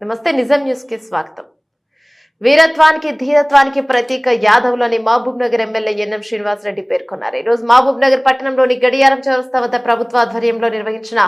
నమస్తే. నిజం న్యూస్ కి స్వాగతం. వీరత్వానికి ధీరత్వానికి ప్రతీక యాదవ్లోని మహబూబ్ నగర్ ఎమ్మెల్యే ఎన్ఎం శ్రీనివాసరెడ్డి పేర్కొన్నారు. ఈ రోజు మహబూబ్ నగర్ పట్టణంలోని గడియారం చౌరస్తా వద్ద ప్రభుత్వ ఆధ్వర్యంలో నిర్వహించిన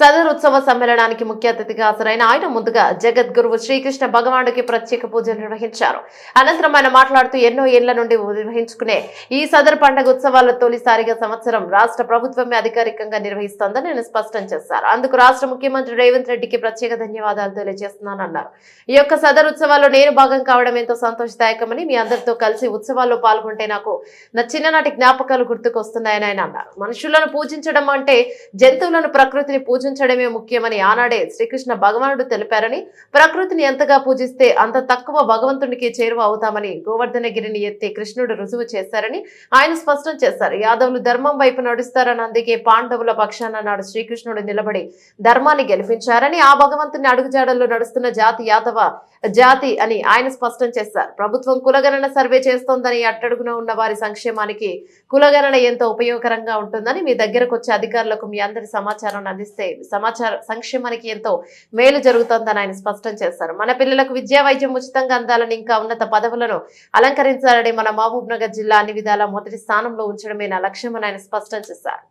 సదర్ ఉత్సవ సమ్మేళనానికి ముఖ్య అతిథిగా హాజరైన ఆయన ముందుగా జగద్గురువు శ్రీకృష్ణ భగవానుడికి ప్రత్యేక పూజలు నిర్వహించారు. అనంతరం ఆయన మాట్లాడుతూ ఎన్నో ఏళ్ల నుండి నిర్వహించుకునే ఈ సదర్ పండుగ ఉత్సవాల్లో తొలిసారిగా సంవత్సరం రాష్ట్ర ప్రభుత్వమే అధికారికంగా నిర్వహిస్తోందని ఆయన స్పష్టం చేశారు. అందుకు రాష్ట్ర ముఖ్యమంత్రి రేవంత్ రెడ్డికి ప్రత్యేక ధన్యవాదాలు తెలియజేస్తున్నానన్నారు. ఈ యొక్క సదర్ ఉత్సవాల్లో నేను భాగం కావడం ఎంతో సంతోషదాయకమని, మీ అందరితో కలిసి ఉత్సవాల్లో పాల్గొంటే నాకు నా చిన్ననాటి జ్ఞాపకాలు గుర్తుకొస్తున్నాయని ఆయన అన్నారు. మనుషులను పూజించడం అంటే జంతువులను, ప్రకృతిని పూజించడమే ముఖ్యమని ఆనాడే శ్రీకృష్ణ భగవానుడు తెలిపారని, ప్రకృతిని ఎంతగా పూజిస్తే అంత తక్కువ భగవంతునికి చేరువ అవుతామని గోవర్ధనగిరిని ఎత్తి కృష్ణుడు రుజువు చేశారని ఆయన స్పష్టం చేశారు. యాదవులు ధర్మం వైపు నడుస్తారని, అందుకే పాండవుల పక్షాన నాడు శ్రీకృష్ణుడు నిలబడి ధర్మాన్ని గెలిపించారని, ఆ భగవంతుని అడుగుజాడల్లో నడుస్తున్న జాతి యాదవ జాతి అని ఆయన స్పష్టం చేశారు. ప్రభుత్వం కులగణన సర్వే చేస్తోందని, అట్టడుగున ఉన్న వారి సంక్షేమానికి కులగణన ఎంతో ఉపయోగకరంగా ఉంటుందని, మీ దగ్గరకు వచ్చే అధికారులకు మీ అందరి సమాచారాన్ని అందిస్తే సంక్షేమానికి ఎంతో మేలు జరుగుతోందని ఆయన స్పష్టం చేశారు. మన పిల్లలకు విద్యా వైద్యం ఉచితంగా అందాలని, ఇంకా ఉన్నత పదవులను అలంకరించాలని మన మహబూబ్ నగర్ జిల్లా అన్ని విధాలా మొదటి స్థానంలో ఉంచడమే నా లక్ష్యమని ఆయన స్పష్టం చేశారు.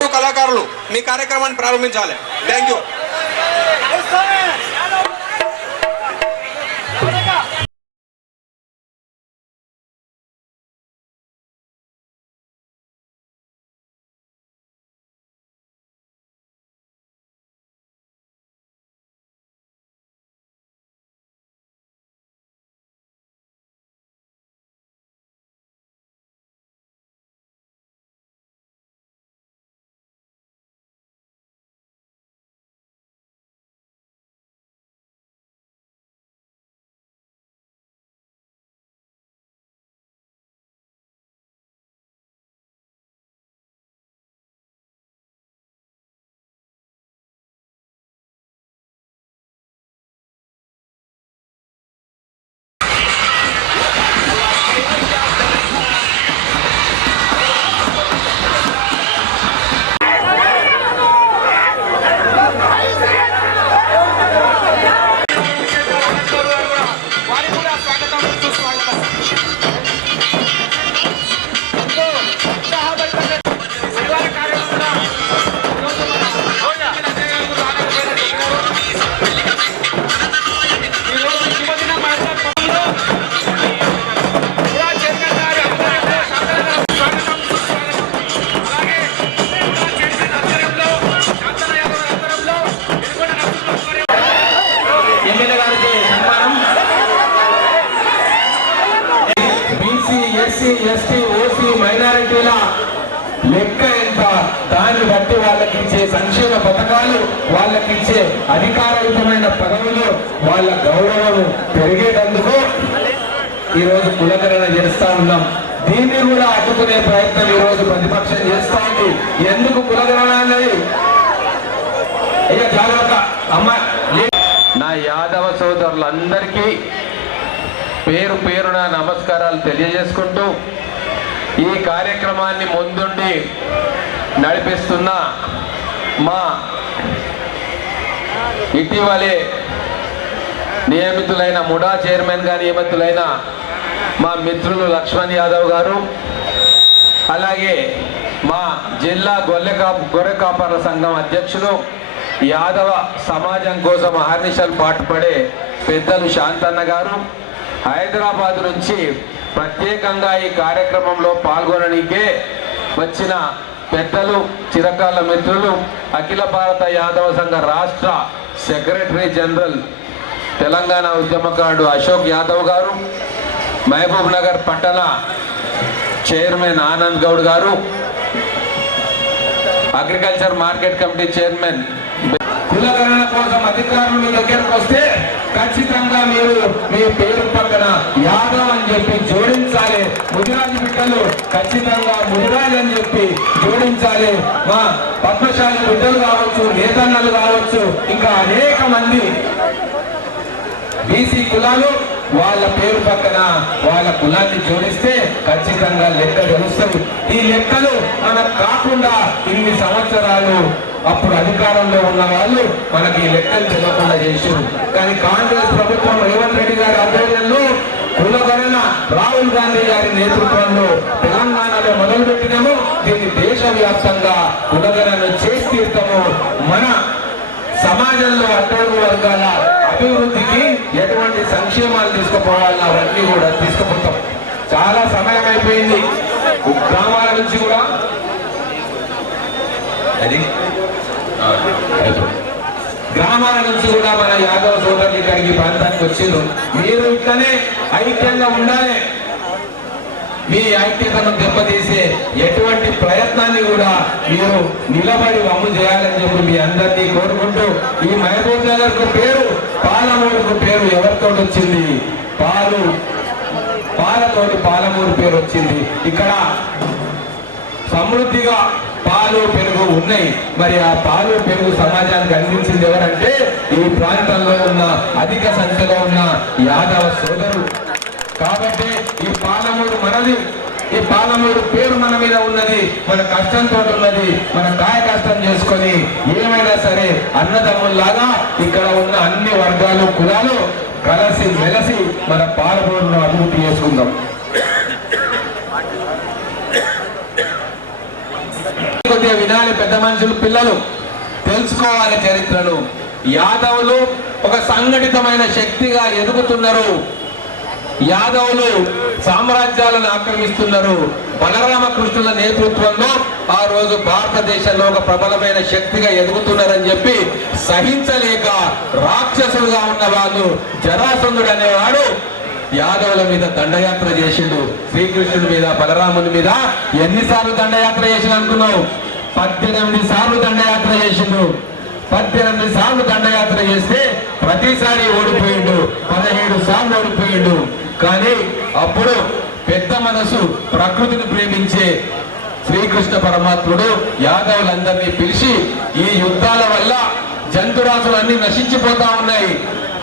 కళాకారులు మీ కార్యక్రమాన్ని ప్రారంభించాలి. Thank you. ప్రజల లెక్క ఎంత, దాన్ని బట్టి వాళ్ళకి ఇచ్చే సంక్షేమ పథకాలు, వాళ్ళకి ఇచ్చే అధికారయుతమైన పదవులు, వాళ్ళ గౌరవం పెరిగేటందుకు ఈరోజు కులగణన చేస్తా ఉన్నాం. దీన్ని కూడా అడ్డుకునే ప్రయత్నం ఈరోజు ప్రతిపక్షం చేస్తా ఉంది. ఎందుకు కులగణన అనేది ఇక జాగ్రత్త అమ్మ. నా యాదవ సోదరులందరికీ పేరు పేరున నమస్కారాలు తెలియజేసుకుంటూ ఈ కార్యక్రమాన్ని ముందుండి నడిపిస్తున్న మా ఇటీవలే నియమితులైన ముడా చైర్మన్గా నియమితులైన మా మిత్రులు లక్ష్మణ్ యాదవ్ గారు, అలాగే మా జిల్లా గొర్రె కాపర్ల సంఘం అధ్యక్షులు, యాదవ సమాజం కోసం అహర్నిశలు పాటుపడే పెద్దలు శాంతన్న గారు, హైదరాబాద్ నుంచి ప్రత్యేకంగా ఈ కార్యక్రమంలో పాల్గొనడానికే వచ్చిన పెద్దలు, చిరకాల మిత్రులు, అఖిల భారత యాదవ సంఘ రాష్ట్ర సెక్రటరీ జనరల్ తెలంగాణ ఉద్యమకారుడు అశోక్ యాదవ్ గారు, మహబూబ్ నగర్ పట్టణ చైర్మన్ ఆనంద్ గౌడ్ గారు, అగ్రికల్చర్ మార్కెట్ కమిటీ చైర్మన్. కులగణన కోసం అధికారులు మీ దగ్గరకు వస్తే ఖచ్చితంగా మీరు మీ పేరు పక్కన యాదవ్ అని చెప్పి జోడించాలి. ముదిరాజు బిడ్డలు ఖచ్చితంగా ముదిరాజు అని చెప్పి జోడించాలి. మా పద్మశాలి బిడ్డలు కావచ్చు, నేతన్నలు కావచ్చు, ఇంకా అనేక మంది బీసీ కులాలు వాళ్ళ పేరు పక్కన వాళ్ళ కులాన్ని జోడిస్తే ఖచ్చితంగా లెక్క తెలుస్తుంది. ఈ లెక్కలు మనకు కాకుండా ఇన్ని సంవత్సరాలు అప్పుడు అధికారంలో ఉన్న వాళ్ళు మనకి ఈ లెక్కలు తెలియకుండా చేశారు. కానీ కాంగ్రెస్ ప్రభుత్వం రేవంత్ రెడ్డి గారి ఆధ్వర్యంలో కులగణన రాహుల్ గాంధీ గారి నేతృత్వంలో తెలంగాణలో మొదలుపెట్టినాము. దీన్ని దేశవ్యాప్తంగా కులగణన చేసి తీర్థము. మన సమాజంలో అట్టడుగు వర్గాల అభివృద్ధికి ఎటువంటి సంక్షేమాలు తీసుకుపోవాలని అవన్నీ కూడా తీసుకుపోతాం. చాలా సమయం అయిపోయింది. గ్రామాల నుంచి కూడా గ్రామాల నుంచి కూడా మన యాదవ సోదరులు ఇక్కడికి ప్రాంతానికి వచ్చారు. మీరు ఇట్లనే ఐక్యంగా ఉండాలి. మీ ఐక్యతను దెబ్బతీసే ఎటువంటి ప్రయత్నాన్ని కూడా మీరు నిలబడి వమ్ము చేయాలని చెప్పి మీ అందరినీ కోరుకుంటూ, ఈ మహబూబ్ నగర్ కు పేరు పాలమూరుకు పేరు ఎవరితో వచ్చింది? పాలతోటి పాలమూరు పేరు వచ్చింది. ఇక్కడ సమృద్ధిగా పాలు పెరుగు ఉన్నాయి. మరి ఆ పాలు పెరుగు సమాజానికి అందించింది ఎవరంటే ఈ ప్రాంతంలో ఉన్న అధిక సంఖ్యలో ఉన్న యాదవ సోదరులు. కాబట్టి ఈ పాలమూరు మనది. ఈ పాలమూరు పేరు మన మీద ఉన్నది, మన కష్టంతో ఉన్నది. మన కాయ కష్టం చేసుకొని ఏమైనా సరే అన్నదమ్ముల్లాగా ఇక్కడ ఉన్న అన్ని వర్గాలు, కులాలు కలిసి మెలిసి మన పాలమూరును అభివృద్ధి చేసుకుందాం. కొద్దిగా వినాలి, పెద్ద మనుషులు, పిల్లలు తెలుసుకోవాలి చరిత్రను. యాదవులు ఒక సంఘటితమైన శక్తిగా ఎదుగుతున్నారు. యాదవులు సామ్రాజ్యాలను ఆక్రమిస్తున్నారు. బలరామకృష్ణుల నేతృత్వంలో ఆ రోజు భారతదేశంలో ఒక ప్రబలమైన శక్తిగా ఎదుగుతున్నారని చెప్పి సహించలేక రాక్షసులుగా ఉన్న వాళ్ళు జరాసంధుడు అనేవాడు యాదవుల మీద దండయాత్ర చేసిండు. శ్రీకృష్ణుడి మీద, బలరాముని మీద ఎన్నిసార్లు దండయాత్ర చేసిండు అనుకున్నావు? 18 సార్లు దండయాత్ర చేసిండు. 18 సార్లు దండయాత్ర చేస్తే ప్రతిసారి ఓడిపోయిండు. 17 సార్లు ఓడిపోయిండు. కానీ అప్పుడు పెద్ద మనసు, ప్రకృతిని ప్రేమించే శ్రీకృష్ణ పరమాత్ముడు యాదవులందరినీ పిలిచి, ఈ యుద్ధాల వల్ల జంతురాశులన్నీ నశించిపోతా ఉన్నాయి,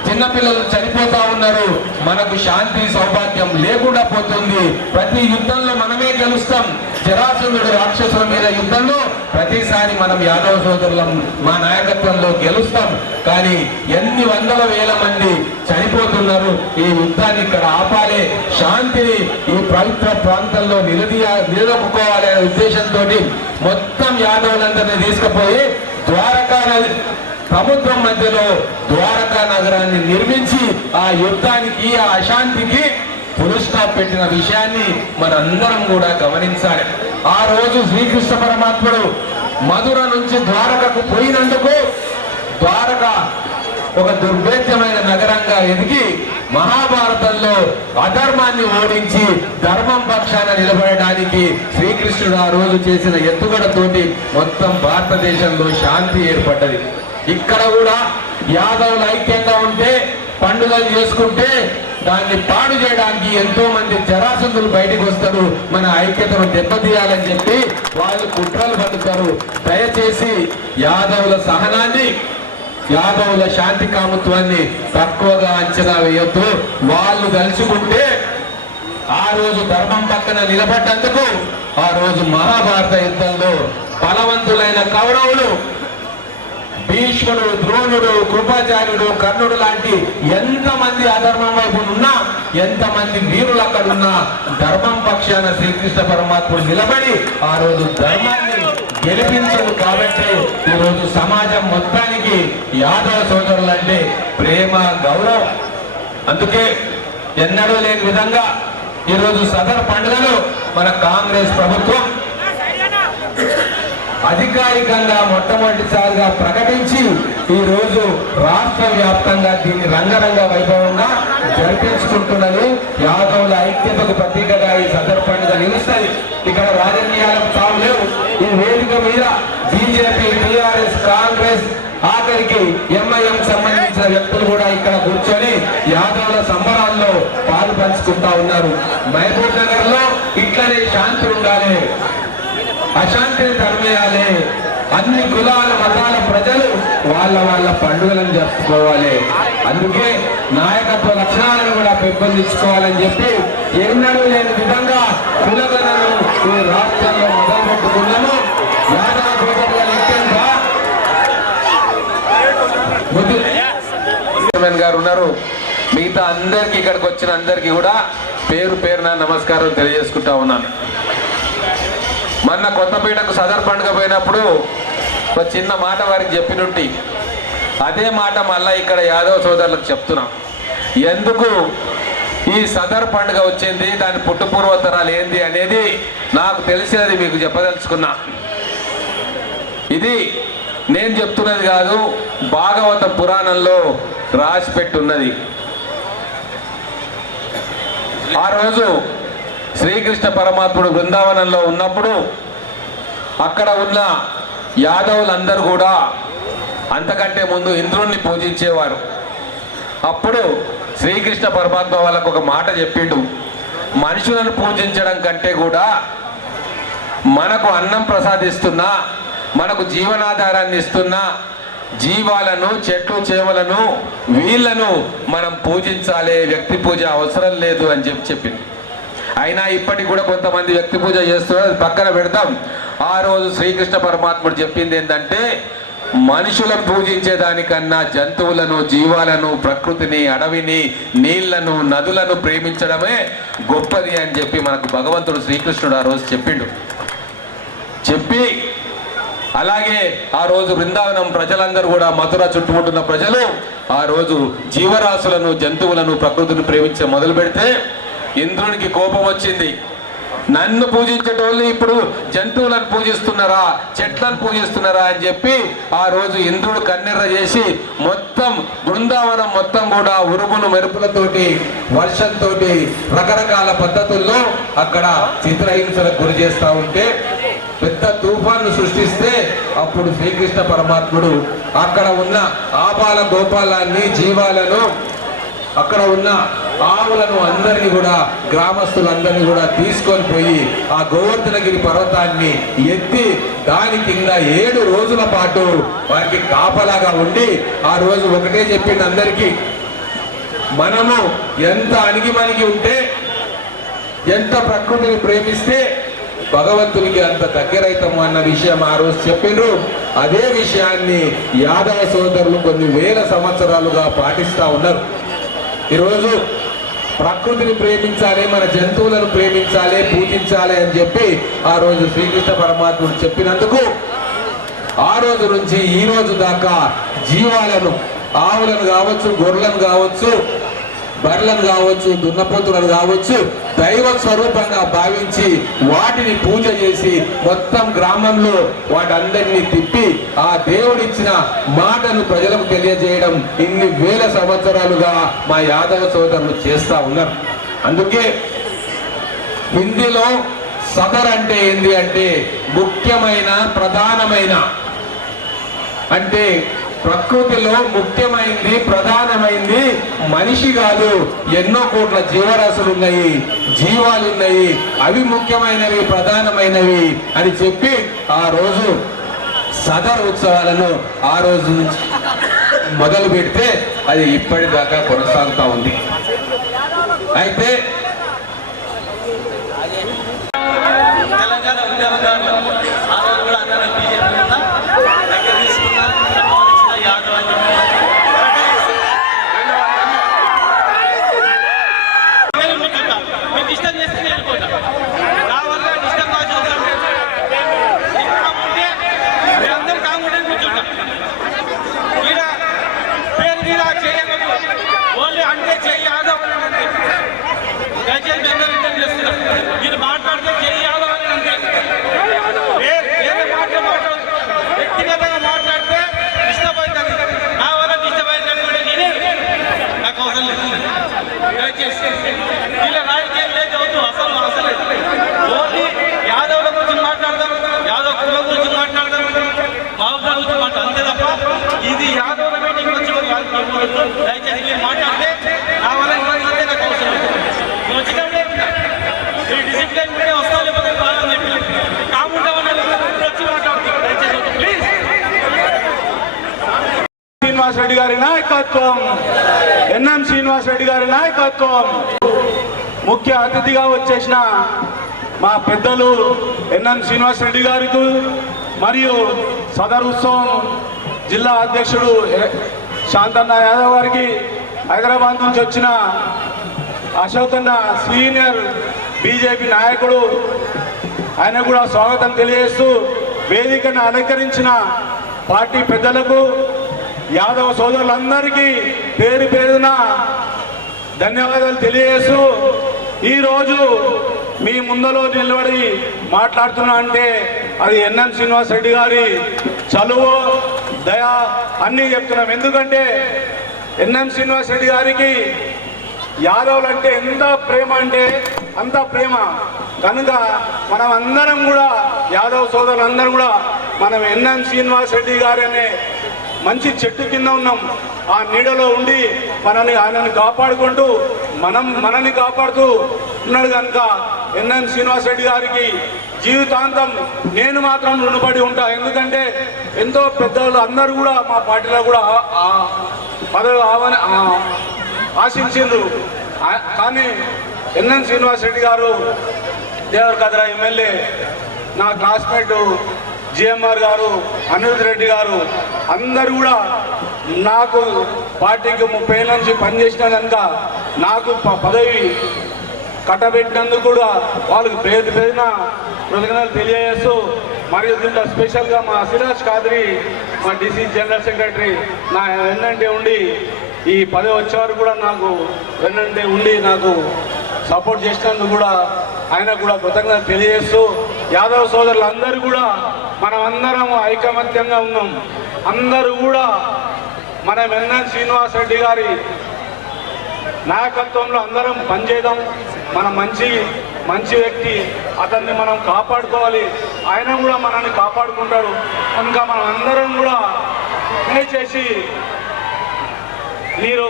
చిన్నపిల్లలు చనిపోతా ఉన్నారు, మనకు శాంతి సౌభాగ్యం లేకుండా పోతుంది. ప్రతి యుద్ధంలో మనమే గెలుస్తాం. జరాసంధుడు రాక్షసుల మీద యుద్ధంలో ప్రతిసారి మనం యాదవ సోదరులం మా నాయకత్వంలో గెలుస్తాం. కానీ ఎన్ని వందల వేల మంది చనిపోతున్నారు. ఈ యుద్ధాన్ని ఇక్కడ ఆపాలి, శాంతిని ఈ పవిత్ర ప్రాంతంలో నిలదొక్కుకోవాలి అనే ఉద్దేశంతో మొత్తం యాదవులందరినీ తీసుకుపోయి ద్వారకా సముద్రం మధ్యలో ద్వారకా నగరాన్ని నిర్మించి ఆ యుద్ధానికి, ఆ అశాంతికి ఫుల్ స్టాప్ పెట్టిన విషయాన్ని మనందరం కూడా గమనించాలి. ఆ రోజు శ్రీకృష్ణ పరమాత్ముడు మధుర నుంచి ద్వారకకు పోయినందుకు ద్వారక ఒక దుర్భేద్యమైన నగరంగా ఎదిగి మహాభారతంలో అధర్మాన్ని ఓడించి ధర్మం పక్షాన నిలబడడానికి శ్రీకృష్ణుడు ఆ రోజు చేసిన ఎత్తుగడతోటి మొత్తం భారతదేశంలో శాంతి ఏర్పడ్డది. ఇక్కడ కూడా యాదవులు ఐక్యంగా ఉంటే, పండుగలు చేసుకుంటే దాన్ని పాడు చేయడానికి ఎంతో మంది జరాసంధులు బయటకు వస్తారు, మన ఐక్యతను దెబ్బతీయాలని చెప్పి వాళ్ళు కుట్రలు పడుతారు. దయచేసి యాదవుల సహనాన్ని, యాదవుల శాంతి కామత్వాన్ని తక్కువగా అంచనా వేయొద్దు. వాళ్ళు తలుచుకుంటే ఆ రోజు ధర్మం పక్కన నిలబడ్డందుకు ఆ రోజు మహాభారత యుద్ధంలో బలవంతులైన కౌరవులు, భీష్ముడు, ద్రోణుడు, కృపాచార్యుడు, కర్ణుడు లాంటి ఎంతమంది అధర్మం వైపు ఉన్నా, ఎంతమంది వీరులు అక్కడ ఉన్నా ధర్మం పక్షాన శ్రీకృష్ణ పరమాత్ముడు నిలబడి ఆ రోజు ధర్మాన్ని గెలిపించదు. కాబట్టి ఈ రోజు సమాజం మొత్తానికి యాదవ సోదరులు అంటే ప్రేమ, గౌరవం. అందుకే ఎన్నడూ లేని విధంగా ఈరోజు సదర్ పండుగను మన కాంగ్రెస్ ప్రభుత్వం అధికారికంగా మొట్టమొదటిసారిగా ప్రకటించి ఈ రోజు రాష్ట్ర వ్యాప్తంగా దీన్ని రంగరంగ వైభవంగా జరిపించుకుంటున్నది. యాదవుల ఐక్యతకు ప్రతీకగా ఈ సదర్ పండుగ నిలుస్తుంది. ఇక్కడ రాజకీయాలకు తాము లేవు. ఈ వేదిక మీద బీజేపీ, టీఆర్ఎస్, కాంగ్రెస్, ఆఖరికి ఎంఐఎం సంబంధించిన వ్యక్తులు కూడా ఇక్కడ కూర్చొని యాదవుల సంబరాల్లో పాలు పంచుకుంటా ఉన్నారు. మహబూబ్ నగర్ లో ఇట్లనే శాంతి ఉండాలి, అశాంతిని తరిమేయాలి. అన్ని కులాల మతాల ప్రజలు వాళ్ళ పండుగలను జరుపుకోవాలి. అందుకే నాయకత్వ లక్షణాలను కూడా పెంపొందించుకోవాలని చెప్పి ఎన్నడూ లేని విధంగా కులగణను ఈ రాష్ట్రంలో మొదలుపెట్టుకున్నాము. యాదవ సోదరుల లెక్కంగా గారు ఉన్నారు. మిగతా అందరికి, ఇక్కడికి వచ్చిన అందరికీ కూడా పేరు పేరున నమస్కారం తెలియజేసుకుంటా ఉన్నాను. మొన్న కొత్తపేటకు సదర్ పండుగ పోయినప్పుడు ఒక చిన్న మాట వారికి చెప్పినట్టు అదే మాట మళ్ళా ఇక్కడ యాదవ సోదరులకు చెప్తున్నాం. ఎందుకు ఈ సదర్ పండుగ వచ్చింది, దాని పుట్టుపూర్వతరాలు ఏంది అనేది నాకు తెలిసినది మీకు చెప్పదలుచుకున్నా. ఇది నేను చెప్తున్నది కాదు, భాగవత పురాణంలో రాసి పెట్టున్నది. ఆ రోజు శ్రీకృష్ణ పరమాత్ముడు బృందావనంలో ఉన్నప్పుడు అక్కడ ఉన్న యాదవులందరూ కూడా అంతకంటే ముందు ఇంద్రుణ్ణి పూజించేవారు. అప్పుడు శ్రీకృష్ణ పరమాత్మ వాళ్ళకు ఒక మాట చెప్పిండు, మనుషులను పూజించడం కంటే కూడా మనకు అన్నం ప్రసాదిస్తున్నా, మనకు జీవనాధారాన్ని ఇస్తున్నా జీవాలను, చెట్లు చేవలను, వీళ్లను మనం పూజించాలి, వ్యక్తి పూజ అవసరం లేదు అని చెప్పింది. అయినా ఇప్పటికి కూడా కొంతమంది వ్యక్తి పూజ చేస్తున్నారు, పక్కన పెడతాం. ఆ రోజు శ్రీకృష్ణ పరమాత్ముడు చెప్పింది ఏంటంటే, మనుషులను పూజించేదానికన్నా జంతువులను, జీవాలను, ప్రకృతిని, అడవిని, నీళ్లను, నదులను ప్రేమించడమే గొప్పది అని చెప్పి మనకు భగవంతుడు శ్రీకృష్ణుడు ఆ రోజు చెప్పిండు. చెప్పి అలాగే ఆ రోజు బృందావనం ప్రజలందరూ కూడా, మథుర చుట్టుముట్టున్న ప్రజలు ఆ రోజు జీవరాశులను, జంతువులను, ప్రకృతిని ప్రేమించ మొదలు పెడితే ఇంద్రునికి కోపం వచ్చింది. నన్ను పూజించేటోళ్ళు ఇప్పుడు జంతువులను పూజిస్తున్నారా, చెట్లను పూజిస్తున్నారా అని చెప్పి ఆ రోజు ఇంద్రుడు కన్నెర్ర చేసి మొత్తం బృందావనం మొత్తం కూడా ఉరుములు మెరుపులతోటి, వర్షంతో, రకరకాల పద్ధతుల్లో అక్కడ చిత్రహింసలకు గురి చేస్తూ ఉంటే పెద్ద తుఫాను సృష్టిస్తే అప్పుడు శ్రీకృష్ణ పరమాత్ముడు అక్కడ ఉన్న ఆపాల గోపాలాన్ని, జీవాలను, అక్కడ ఉన్న ఆవులను అందరినీ కూడా, గ్రామస్తులందరినీ కూడా తీసుకొని పోయి ఆ గోవర్ధనగిరి పర్వతాన్ని ఎత్తి దాని కింద 7 రోజుల పాటు వారికి కాపలాగా ఉండి ఆ రోజు ఒకటే చెప్పింది అందరికీ, మనము ఎంత అణిగిమణిగి ఉంటే, ఎంత ప్రకృతిని ప్రేమిస్తే భగవంతునికి అంత దగ్గరైతాము అన్న విషయం ఆ రోజు చెప్పిండ్రు. అదే విషయాన్ని యాదవ సోదరులు కొన్ని వేల సంవత్సరాలుగా పాటిస్తా ఉన్నారు. ఈరోజు ప్రకృతిని ప్రేమించాలి, మన జంతువులను ప్రేమించాలి, పూజించాలి అని చెప్పి ఆ రోజు శ్రీకృష్ణ పరమాత్ముడు చెప్పినందుకు ఆ రోజు నుంచి ఈ రోజు దాకా జీవాలను, ఆవులను కావచ్చు, గొర్రెలను కావచ్చు, బర్రెలను కావచ్చు, దున్నపోతులను కావచ్చు దైవ స్వరూపంగా భావించి వాటిని పూజ చేసి మొత్తం గ్రామంలో వాటందరినీ తిప్పి ఆ దేవుడిచ్చిన మాటను ప్రజలకు తెలియజేయడం ఇన్ని వేల సంవత్సరాలుగా మా యాదవ సోదరులు చేస్తా ఉన్నారు. అందుకే హిందీలో సదర్ అంటే ఏంది అంటే ముఖ్యమైన, ప్రధానమైన, అంటే ప్రకృతిలో ముఖ్యమైనది, ప్రధానమైంది మనిషి కాదు, ఎన్నో కోట్ల జీవరాశులు ఉన్నాయి, జీవాలు ఉన్నాయి, అవి ముఖ్యమైనవి, ప్రధానమైనవి అని చెప్పి ఆ రోజు సదర్ ఉత్సవాలను ఆ రోజు నుంచి మొదలు పెడితే అది ఇప్పటిదాకా కొనసాగుతా ఉంది. అయితే తెలంగాణ ఉద్యమకారులు ఆ రోజు కూడా అందరూ బీజేపీ దగ్గర తీసుకున్న సంబంధించిన యాదవ్ అని మీకు ఇష్టం చేస్తే వెళ్ళిపోతా నా వల్ల ఇష్టం కావాల్సిన ఉంటే మీరందరూ కాకుండా కూర్చుంటాం. ఈడ పేరు మీద చేయగలదు ఓన్లీ అంటే చెయ్యి యాదవ్ అని అంటే దయచేసి అందరూ రిటర్న్ చేస్తున్నారు. మీరు మాట్లాడితే చెయ్యి యాదవ్ అని అంటే వేరే మాట్లాడదు, వ్యక్తిగతంగా మాట్లాడితే ఇష్టపడుతుంది. నా వల్ల ఇష్టపడుతుంది కూడా నేనే నాకు అవసరం లేదు. దయచేసి ఇలా రాజకీయం లేదు వద్దు, అసలు ఓన్లీ యాదవ్ల గురించి మాట్లాడదాం, యాదవ్ కులం గురించి మాట్లాడదాం, బాబుల గురించి మాట్లాడదాం, అంతే తప్ప ఇది యాదవ్ల మీటింగ్ వచ్చి దయచేసి మీరు మాట్లాడితే నా వల్ల ఇబ్బంది అంటే నాకు అవసరం లేదు. నువ్వు వచ్చినప్పుడే ఈ డిసిప్లిన్ మీదే వస్తావు, లేకపోతే బాగుంది కాకుండా వచ్చి మాట్లాడుతుంది. దయచేసి ప్లీజ్. శ్రీనివాస్ రెడ్డి గారి నాయకత్వం, ఎన్ఎం శ్రీనివాస్ రెడ్డి గారి నాయకత్వం. ముఖ్య అతిథిగా వచ్చేసిన మా పెద్దలు ఎన్ఎం శ్రీనివాస్ రెడ్డి గారికి మరియు సదర్ ఉత్సవం జిల్లా అధ్యక్షుడు శాంతన్న యాదవ్ గారికి, హైదరాబాద్ నుంచి వచ్చిన అశోక్ అన్న సీనియర్ బీజేపీ నాయకుడు, ఆయన కూడా స్వాగతం తెలియజేస్తూ వేదికను అలంకరించిన పార్టీ పెద్దలకు, యాదవ సోదరులందరికీ పేరు పేరున ధన్యవాదాలు తెలియజేస్తూ ఈరోజు మీ ముందలో నిలబడి మాట్లాడుతున్నా అంటే అది ఎన్ఎం శ్రీనివాస్ రెడ్డి గారి చలువు, దయ అన్నీ చెప్తున్నాం. ఎందుకంటే ఎన్ఎం శ్రీనివాస్ రెడ్డి గారికి యాదవులు అంటే ఎంత ప్రేమ అంటే అంత ప్రేమ. కనుక మనం అందరం కూడా యాదవ్ సోదరులందరం కూడా మనం ఎన్ఎం శ్రీనివాస్ రెడ్డి గారు అనే మంచి చెట్టు కింద ఉన్నాం. ఆ నీడలో ఉండి ఆయనని కాపాడుకుంటూ మనని కాపాడుతూ ఉన్నాడు. కనుక ఎన్ఎం శ్రీనివాస్ రెడ్డి గారికి జీవితాంతం నేను మాత్రం రుణపడి ఉంటా. ఎందుకంటే ఎంతో పెద్దలు అందరూ కూడా మా పార్టీలో కూడా పదవి ఆశించిండ్రు. కానీ ఎన్ఎం శ్రీనివాస్ రెడ్డి గారు, దేవరకద్ర ఎమ్మెల్యే, నా క్లాస్మేట్ జిఎంఆర్ గారు, అనిరుద్ రెడ్డి గారు అందరూ కూడా నాకు పార్టీకి 30 ఏళ్ళ నుంచి పనిచేసిన కనుక నాకు పదవి కట్టబెట్టినందుకు కూడా వాళ్ళకి పేరున కృతజ్ఞతలు తెలియజేస్తూ, మరియు దీంట్లో స్పెషల్గా మా సిరాజ్ కాద్రి, మా డిసి జనరల్ సెక్రటరీ నా వెన్నంటే ఉండి ఈ పదవి వచ్చేవారు కూడా నాకు వెన్నంటే ఉండి నాకు సపోర్ట్ చేసినందుకు కూడా ఆయన కూడా కృతజ్ఞతలు తెలియజేస్తూ, యాదవ్ సోదరులందరూ కూడా మనం అందరం ఐకమత్యంగా ఉన్నాం. అందరూ కూడా మనం ఎన్ఎం శ్రీనివాస్ రెడ్డి గారి నాయకత్వంలో అందరం పనిచేద్దాం. మన మంచి వ్యక్తి, అతన్ని మనం కాపాడుకోవాలి, ఆయన కూడా మనల్ని కాపాడుకుంటాడు. కనుక మనం అందరం కూడా దయచేసి మీరు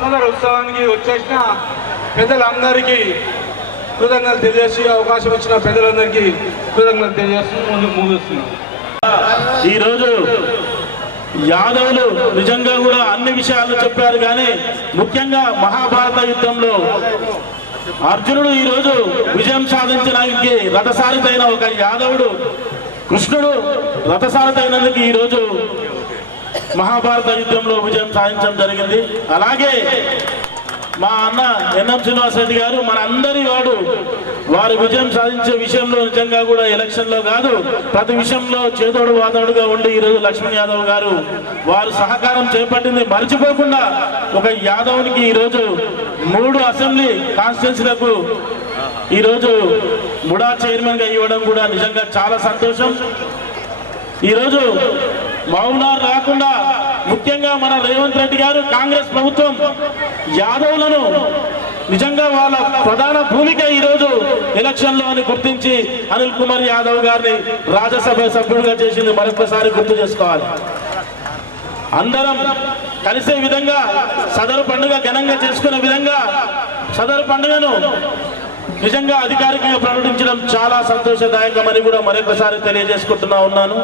సదర్ ఉత్సవానికి వచ్చేసిన పెద్దలందరికీ కృతజ్ఞతలు తెలియజేసి, అవకాశం ఇచ్చిన పెద్దలందరికీ కృతజ్ఞతలు తెలియజేస్తూ ముందుకు ముగిస్తున్నాం. ఈరోజు యాదవులు నిజంగా కూడా అన్ని విషయాలు చెప్పారు. కానీ ముఖ్యంగా మహాభారత యుద్ధంలో అర్జునుడు ఈరోజు విజయం సాధించడానికి రథసారథైన ఒక యాదవుడు కృష్ణుడు రథసారథైనందుకు ఈరోజు మహాభారత యుద్ధంలో విజయం సాధించడం జరిగింది. అలాగే మా అన్న ఎన్ఎం శ్రీనివాస్ రెడ్డి గారు మన అందరి వాడు, వారి విజయం సాధించే విషయంలో నిజంగా కూడా ఎలక్షన్లో కాదు ప్రతి విషయంలో చేదోడు వాదోడుగా ఉండి ఈరోజు లక్ష్మణ్ యాదవ్ గారు వారు సహకారం చేపట్టింది మర్చిపోకుండా ఒక యాదవ్నికి ఈరోజు 3 అసెంబ్లీ కాన్స్టిట్యున్సీలకు ఈరోజు ముడా చైర్మన్గా ఇవ్వడం కూడా నిజంగా చాలా సంతోషం. ఈరోజు మహబూబ్నగర్ రాకుండా ముఖ్యంగా మన రేవంత్ రెడ్డి గారు కాంగ్రెస్ ప్రభుత్వం యాదవులను నిజంగా వాళ్ళ ప్రధాన భూమిక ఈరోజు ఎలక్షన్లో అని గుర్తించి అనిల్ కుమార్ యాదవ్ గారిని రాజ్యసభ సభ్యుడిగా చేసింది మరొకసారి గుర్తు చేసుకోవాలి. అందరం కలిసే విధంగా సదరు పండుగ ఘనంగా చేసుకునే విధంగా సదరు పండుగను నిజంగా అధికారికంగా ప్రకటించడం చాలా సంతోషదాయకమని కూడా మరొకసారి తెలియజేసుకుంటున్నా ఉన్నాను.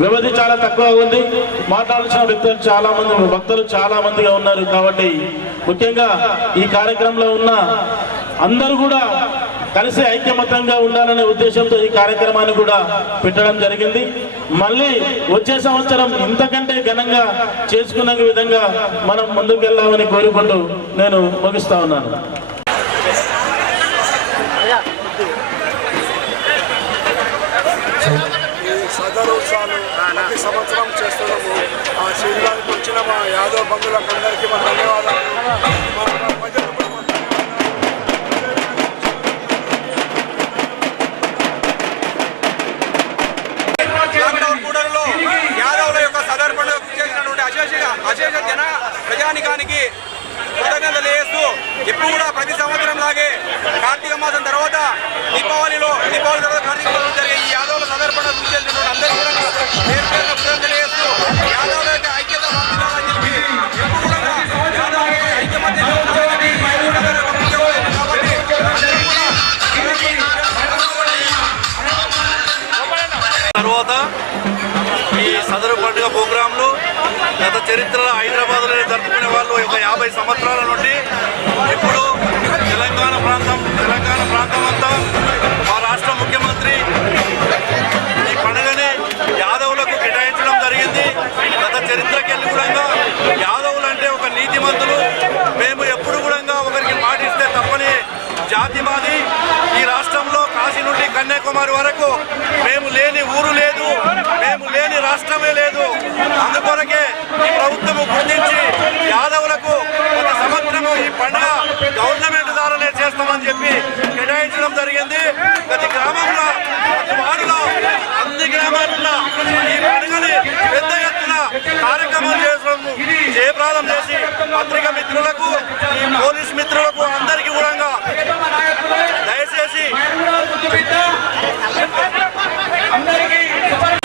వ్యవధి చాలా తక్కువ ఉంది. మాట్లాడాల్సిన వ్యక్తులు చాలా మంది భక్తులు చాలా మందిగా ఉన్నారు కాబట్టి ముఖ్యంగా ఈ కార్యక్రమంలో ఉన్న అందరూ కూడా కలిసి ఐక్యమత్యంగా ఉండాలనే ఉద్దేశంతో ఈ కార్యక్రమాన్ని కూడా పెట్టడం జరిగింది. మళ్ళీ వచ్చే సంవత్సరం ఇంతకంటే ఘనంగా చేసుకునే విధంగా మనం ముందుకెళ్దామని కోరుకుంటూ నేను ముగిస్తా ఉన్నాను. సదరోత్సవాలు ప్రతి సంవత్సరం చేస్తున్నాము. ఆ శరీరానికి వచ్చిన మా యాదవ్ బంధువులకు అందరికీ మా ధన్యవాదాలు. మా ప్రజలకు కూడా మా కూడలిలో యాదవుల యొక్క సదర్ పండుగ చేసినటువంటి అశేష జన ప్రజానికానికి కృతజ్ఞతలు తెలియజేస్తూ ఇప్పుడు కూడా ప్రతి సంవత్సరం లాగే కార్తీక మాసం తర్వాత దీపావళి తర్వాత కార్తీక మాసం జరిగే ఈ యాదవుల సదర్ పండుగ చేసినటువంటి అందరికీ కూడా పేరు పేరున కృతజ్ఞతలు తెలియజేస్తూ యాదవుల యొక్క ఐక్యత సాధించాలని చెప్పి ఎప్పుడు కూడా యాదవుల ఐక్యమత్యంగా ఉండాలని తర్వాత ఈ సదరు పండుగ ప్రోగ్రాంలు గత చరిత్రలో హైదరాబాద్లో జరుపుకునే వాళ్ళు ఒక 50 సంవత్సరాల నుండి ఇప్పుడు తెలంగాణ ప్రాంతం అంతా మా రాష్ట్ర ముఖ్యమంత్రి ఈ పండుగని యాదవులకు కేటాయించడం జరిగింది. గత చరిత్రకెళ్ళి కూడా యాదవులు అంటే ఒక నీతిమంతులు, మేము ఎప్పుడు కూడా ఒకరికి మాటిస్తే తప్పని జాతి మాది. ఈ రాష్ట్రంలో కాశీ నుండి కన్యాకుమారి వరకు మేము లేని ఊరు లేదు, మేము లేని రాష్ట్రమే లేదు. అందుకొరకే ఈ ప్రభుత్వము గుర్తించి యాదవులకు ఒక సంవత్సరము ఈ పండుగ గవర్నమెంట్ ద్వారానే చేస్తామని చెప్పి కేటాయించడం జరిగింది. ప్రతి గ్రామంలో ప్రతి వార్డులో అన్ని గ్రామాలలో ఈ పండుగని పెద్ద ఎత్తున కార్యక్రమం చేయడం జయప్రదం చేసి పత్రికా మిత్రులకు ఈ పోలీస్ మిత్రులకు అందరికీ కూడా దయచేసి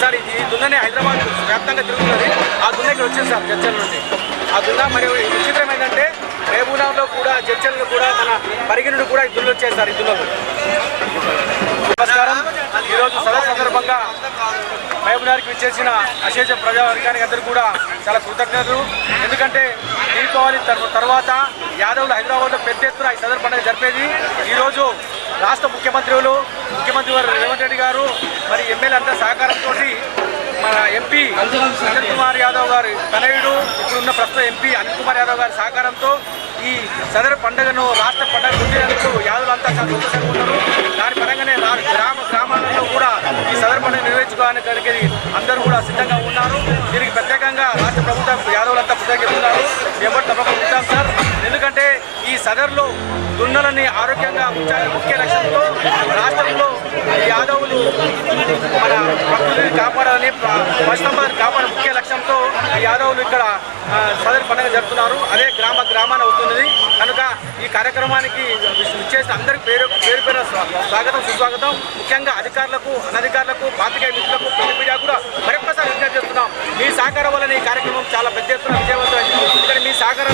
సార్ ఈ దున్ననే హైదరాబాద్ వ్యాప్తంగా తిరుగుతున్నది. ఆ దున్నకి వచ్చింది సార్ చర్చల నుండి. ఆ దున్న మరియు విచిత్రం ఏంటంటే మహబూబ్నగర్లో కూడా చర్చలు కూడా మన పరిగిణుడు కూడా ఈ దున్నలు వచ్చాయి సార్. ఈ దున్నలు నమస్కారం. ఈరోజు సందర్భంగా మహబూబ్నగర్కి విచ్చేసిన అశేష ప్రజావర్గానికి అందరూ కూడా చాలా కృతజ్ఞతలు. ఎందుకంటే దీపావళి తర్వాత యాదవులు హైదరాబాద్లో పెద్ద ఎత్తున ఈ సదర్ పండుగ జరిపేది. ఈరోజు రాష్ట్ర ముఖ్యమంత్రి వారు రేవంత్ రెడ్డి గారు మరి ఎమ్మెల్యే అందరి సహకారంతో మన ఎంపీ అనిల్ కుమార్ యాదవ్ గారి తనయుడు ఇప్పుడున్న ప్రస్తుత ఎంపీ అనిల్ కుమార్ యాదవ్ గారి సహకారంతో ఈ సదర్ పండుగను రాష్ట్ర పండుగ గుర్తించేందుకు యాదవులంతా చాలా సంతోషంగా ఉన్నారు. దాని పరంగానే గ్రామాలలో కూడా ఈ సదర్ పండుగ నిర్వహించుకోవడానికి అందరూ కూడా సిద్ధంగా ఉన్నారు. దీనికి ప్రత్యేకంగా రాష్ట్ర ప్రభుత్వం యాదవులంతా కృతజ్ఞతలు ఎవరు తప్పకుండా ఉంటాం సార్. ఎందుకంటే ఈ సదర్లో దున్నలని ఆరోగ్యంగా ఉంచాలని ముఖ్య లక్ష్యంతో రాష్ట్రంలో యాదవులు మన ప్రకృతిని కాపాడాలని పశుసంపదను కాపాడే ముఖ్య లక్ష్యంతో యాదవులు ఇక్కడ సదర్ పండుగ జరుపుతున్నారు. అదే గ్రామాన అవుతున్నది కనుక ఈ కార్యక్రమానికి ఇచ్చేసిన అందరికీ పేరు స్వాగతం సుస్వాగతం. ముఖ్యంగా అధికారులకు అనధికారులకు పాత్రికేయ మిత్రులకు ప్రింట్ మీడియా కూడా మరొకసారి విజ్ఞప్తి చేస్తున్నాం. మీ సహకారం వల్ల ఈ కార్యక్రమం చాలా పెద్ద ఎత్తున విజయవంతమైంది. ఎందుకంటే మీ సహకారం